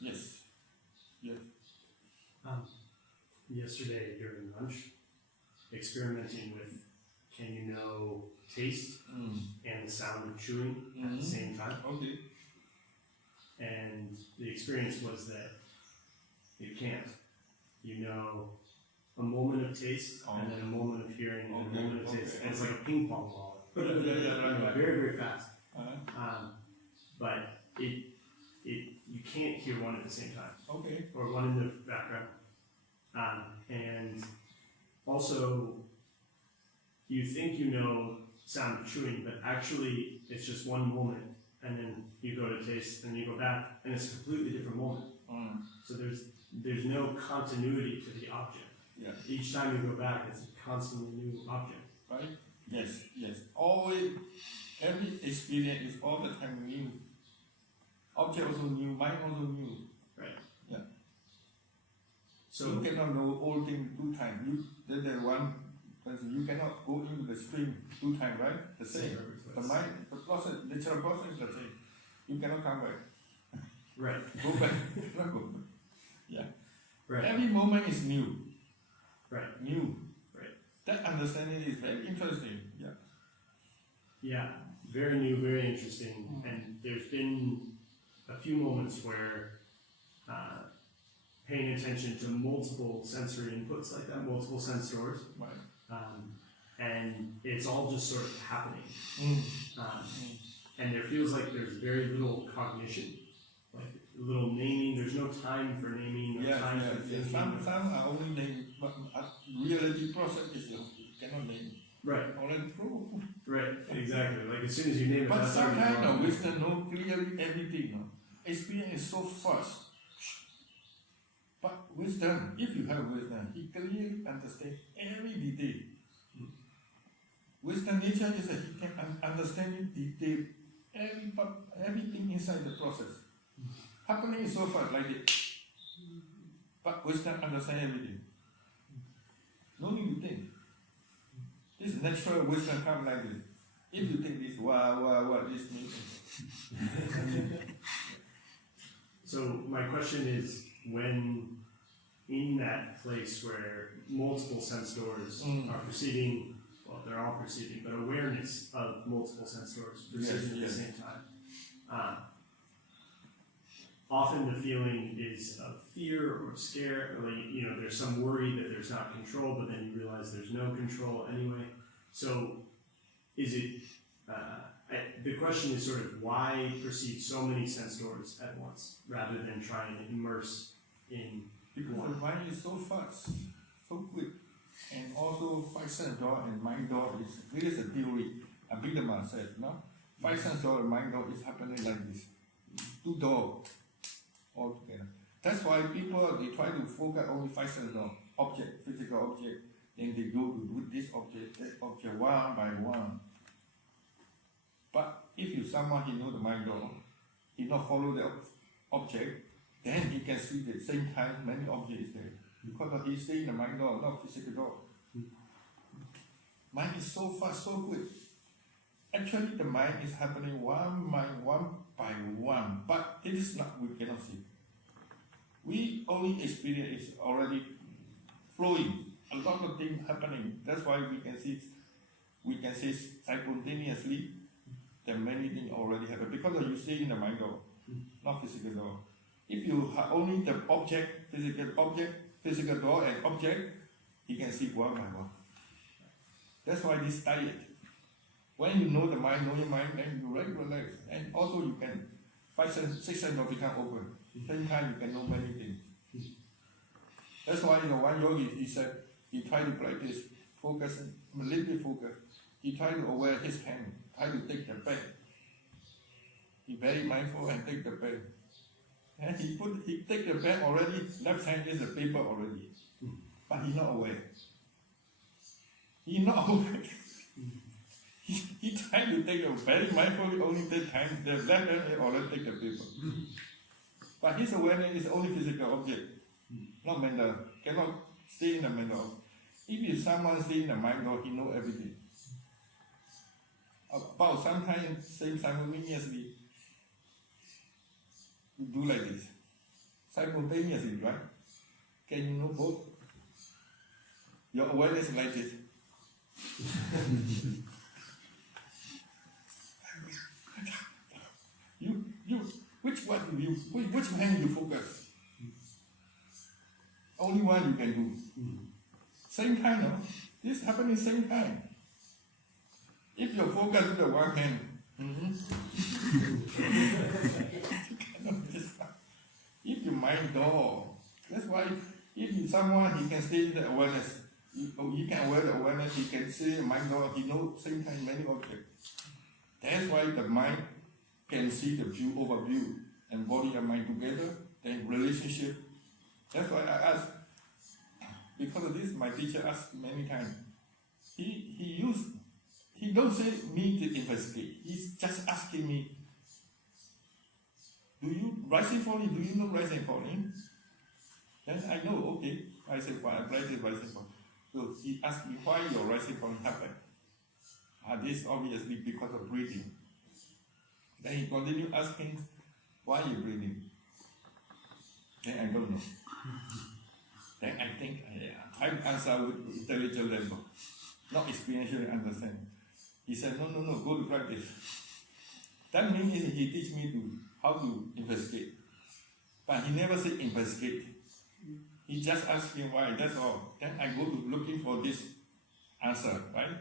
Yes. Yes. Yesterday during lunch, experimenting with can you know taste and the sound of chewing at the same time. Okay. And the experience was that you can't. You know a moment of taste and then a moment of hearing and a moment of taste. And it's like a ping pong ball. Right. Very, very fast. Uh-huh. But you can't hear one at the same time. Okay. Or one in the background. And also, you think you know sound of chewing, but actually it's just one moment, and then you go to taste, and you go back, and it's a completely different moment. So there's no continuity to the object. Yeah. Each time you go back, it's a constantly new object. Right? Yes, yes. Always, every experience is all the time new. Object also new, mind also new. Right. Yeah. So you cannot know all things 2 times. There's one person, you cannot go into the stream 2 times, right? The same. The mind, the process, natural process is the same. You cannot come back. Right. Go back. Not go back. Yeah. Right. Every moment is new. Right. New. Right. That understanding is very interesting. Yeah. Yeah. Very new, very interesting. And there's been a few moments where paying attention to multiple sensory inputs like that, multiple sense doors, Right. And it's all just sort of happening. And there feels like there's very little cognition, like little naming. There's no time for naming or time for thinking. Some are only named, but reality process is you cannot name. Right. Already true. Right. Exactly. Like as soon as you name it, But that's already sometimes wrong. wisdom know clearly everything. No? Experience is so fast. But wisdom, if you have wisdom, he clearly understands every detail. Wisdom nature is that he can understand in detail everything inside the process. Happening is so fast like this. But wisdom understands everything. No need to think. This natural wisdom comes like this. If you think this, what this means. So my question is, when in that place where multiple sense doors are proceeding, well, they're all proceeding, but awareness of multiple sense doors proceeding at the same time. Often the feeling is of fear or scare, or there's some worry that there's not control, but then you realize there's no control anyway. So is it, the question is sort of why perceive so many sense doors at once, rather than trying to immerse in Because one? the mind is so fast, so quick. And also 5 sense door and mind door is a theory. Abhidhamma said, no? 5 sense door and mind door is happening like this. 2 doors all together. That's why people, they try to focus only 5 sense door, object, physical object, and they go to do this object, that object, one by one. But if you someone he know the mind door, he not follow the object, then he can see the same time many objects there. Because he stay in the mind door, not physical door. Mind is so fast, so quick. Actually, the mind is happening one by one, but it is not, we cannot see. We only experience is already flowing, a lot of things happening. That's why we can see simultaneously that many things already happen, because you stay in the mind door, not physical door. If you have only the object, physical door and object, you can see one by one. That's why this diet. When you know the mind, know your mind, then you relax. And also you can, 5 sense, 6 sense will become open. At the same time, you can know many things. That's why one yogi, he said, he tried to practice, focus, a little bit focus. He tried to aware his hand, try to take the pen. He very mindful and take the pen. And he take the pen already, left hand is the paper already. But he's not aware. He's not aware. He tried to take a very mindfully only take time, the left hand already take the paper. But his awareness is only physical object, not mental. Cannot stay in the mental. If someone stay in the mind, he know everything. About sometimes same simultaneously, you do like this. simultaneously, right? Can you know both? Your awareness like this. Which hand you focus? Only one you can do. Same time, no? This happening same time. If you focus with the one hand, you cannot just. If your mind dull, that's why if someone he can stay in the awareness, he can aware the awareness, he can see the mind dull, he knows same time many objects. That's why the mind can see the view overview and body and mind together, then relationship. That's why I ask, because of this my teacher asked many times. He don't say me to investigate. He's just asking me, do you rising falling? Do you know rising falling? Then I know, okay, rising falling, rising falling. So he asked me why your rising falling happened. This obviously because of breathing. Then he continued asking, why you breathing? Then I don't know. Then I think I try to answer with intelligent level, not experientially understand. He said, no, go to practice. That means he teach me how to investigate. But he never said investigate. He just asked me why, that's all. Then I go to looking for this answer, right?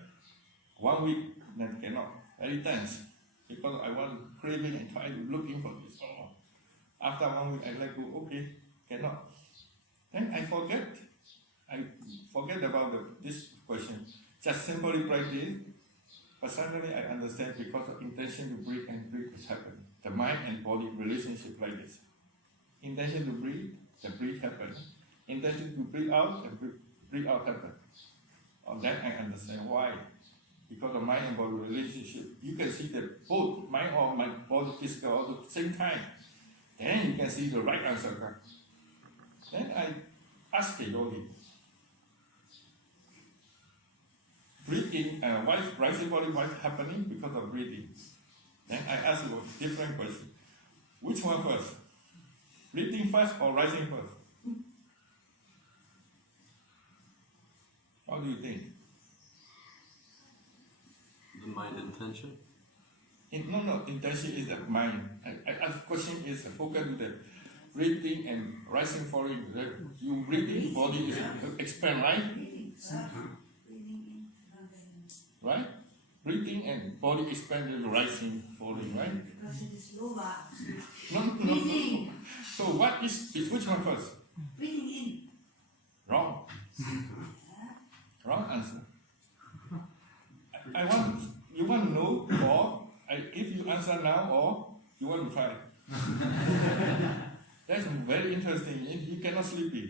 1 week, then cannot. Very tense. Because I want craving and try looking for this. Oh. After 1 week, I let go, okay, cannot. Then I forget about this question. Just simply practice. But suddenly I understand because of intention to breathe and breathe is happening. The mind and body relationship like this. Intention to breathe, the breathe happens. Intention to breathe out, the breathe out happens. Then I understand why. Because of mind and body relationship, you can see that both mind or my body physical all at the same time. Then you can see the right answer. Then I ask the yogi, breathing, why is rising falling, why is happening? Because of breathing. Then I ask you a different question. Which one first? Breathing first or rising first? How do you think? The mind intention? No, intention is the mind. I ask question is focus to the breathing and rising falling. You breathing, body is expand, right? Right? Breathing and body expanding, rising, falling, right? No. So what is which one first? Breathing in. Wrong. Wrong answer. You want to know, or if you answer now, or you want to try. That's very interesting. You cannot sleep it.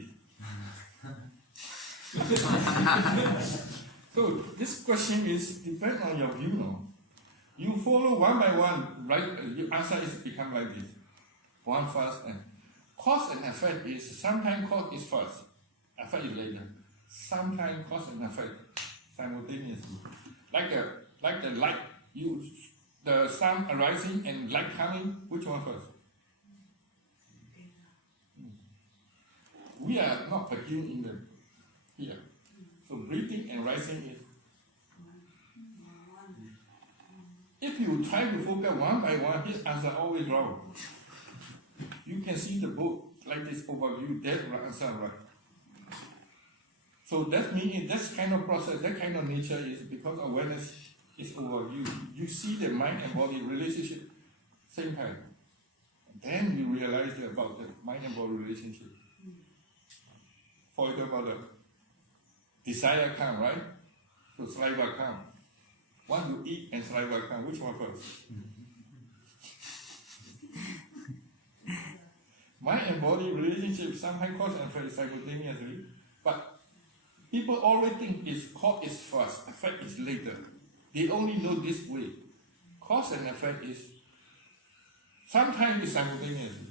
So this question is depend on your view, no? You follow one by one, right? Your answer is become like this. One first, and cause and effect is sometimes cause is first, effect is later. Sometimes cause and effect simultaneously. Like the light, the sun arising and light coming. Which one first? We are not peculiar in the here. So breathing and rising is. If you try to focus one by one, his answer always wrong. You can see the book like this overview, that's the answer right. So that means that kind of process, that kind of nature is because awareness is overview. You see the mind and body relationship same time. Then you realize about the mind and body relationship. For example, the desire come, right? So saliva come. Want to eat and saliva come. Which one first? Mind and body relationship sometimes cause and effect simultaneously, but people always think cause is first, effect is later. They only know this way. Cause and effect is sometimes is simultaneously,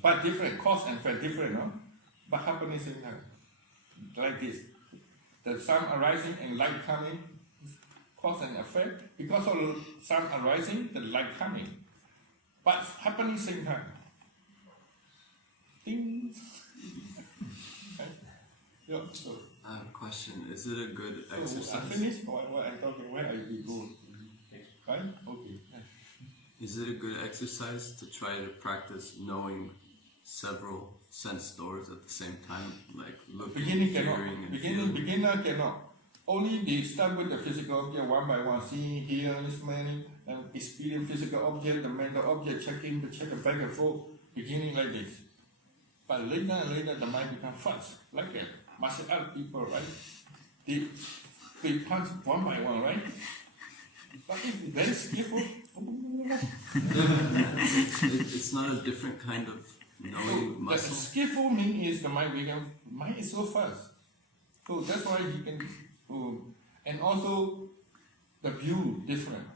but different. Cause and effect different, no? But happening same time. Like this. The sun arising and light coming, cause and effect. Because of the sun arising, the light coming. But happening same time. Ding. Yeah, so, I have a question. Is it a good I exercise? finished what I'm talking. Where I will go? Right? Okay. Is it a good exercise to try to practice knowing several sense doors at the same time, like looking, Beginning cannot. hearing, and feeling? Beginner cannot. Only they start with the physical object one by one, seeing, hearing, smelling, and experience physical object, the mental object, checking, check back and forth, beginning like this. But later and later, the mind becomes fast, like that. Martial art people, right? They punch one by one, right? But if you're very skillful, It's not a different kind of knowing the muscle. skillful mean is the mind is so fast. So that's why you can, and also the view different.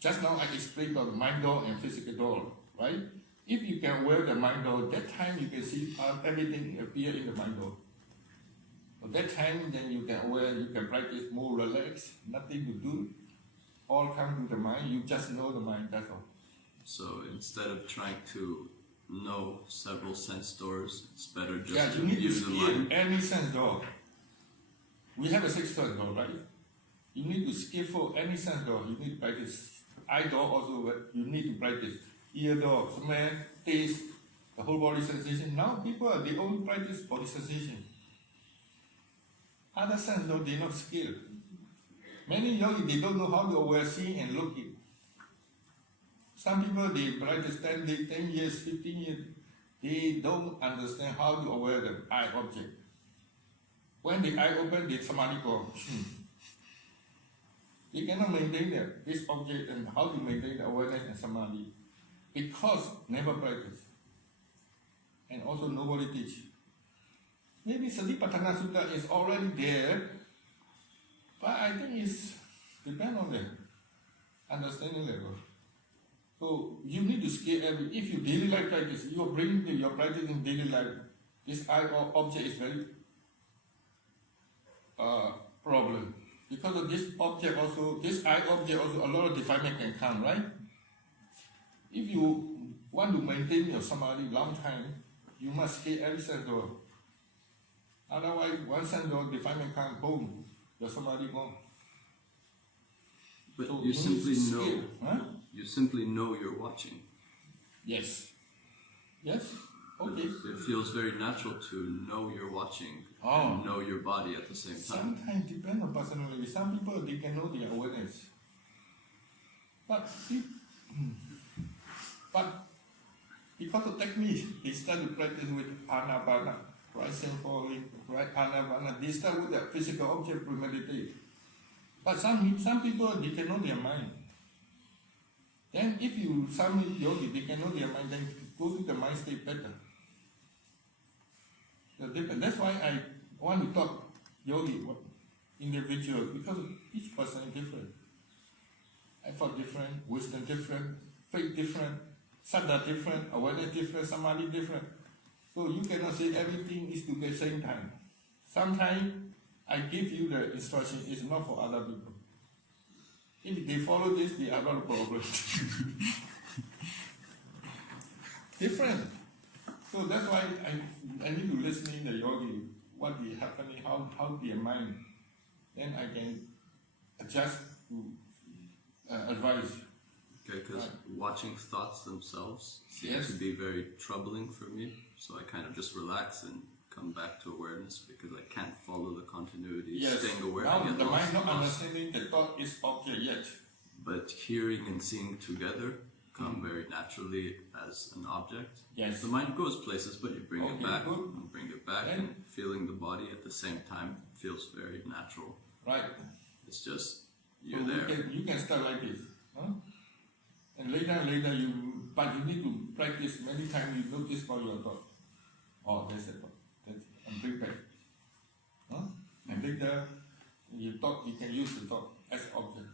Just now I explained about the mind door and physical door, right? If you can wear the mind door, that time you can see everything appear in the mind door. So that time then you can practice more relaxed, nothing to do. All come to the mind, you just know the mind, that's all. So instead of trying to know several sense doors, it's better just Yeah, to you need to view the skill mind. any sense door. We have a 6 sense door, right? You need to skill for any sense door, you need to practice. Eye door also, you need to practice. Ear door, smell, taste, the whole body sensation. Now people, they only practice body sensation. Other sense door, they not skilled. Many yogis, they don't know how to aware seeing and looking. Some people, they practice 10 years, 15 years, they don't understand how to aware the eye object. When the eye open, the samadhi go. They cannot maintain this object and how to maintain the awareness and samadhi because never practice. And also nobody teach. Maybe Satipatthana Sutta is already there, but I think it's depend on the understanding level. So you need to scale if you daily life practice, you bring your practice in daily life. This eye object is very problem. Because of this object also, this eye object also, a lot of defilement can come, right? If you want to maintain your samadhi long time, you must scale every sense door. Otherwise, one sense door definement come, boom, your samadhi gone. But So you simply need to know. scale, huh? You simply know you're watching. Yes. Yes? But Okay. it feels very natural to know you're watching and know your body at the same time. Sometimes depend on personality. Some people, they can know their awareness. But because of technique, they start to practice with anapana, rising, falling, right anapana. They start with the physical object premeditate. But some people, they can know their mind. Then if some yogi, they can know their mind, then go to the mind state better. That's why I want to talk yogi, individual, because each person is different. Effort different, wisdom different, faith different, saddha different, awareness different, samadhi different. So you cannot say everything is to the same time. Sometimes I give you the instruction, it's not for other people. If they follow this, they are not a problem. Different. So that's why I need to listen in the yogi, what is happening, how their mind. Then I can adjust to advise. Okay, because watching thoughts themselves seem Yes. to be very troubling for me. So I kind of just relax and come back to awareness because I can't follow the continuity. Yes. Staying aware. Now I get the mind not lost. understanding the thought is object yet. But hearing and seeing together come very naturally as an object. Yes. The mind goes places, but you bring it Okay, back good. and bring it back, Then- and feeling the body at the same time feels very natural. Right. It's just So you're there. you can start like this. Huh? And later but you need to practice many times. You notice about your thought. Oh, that's a thought. And bring back. Huh? And later you can use the thought as object.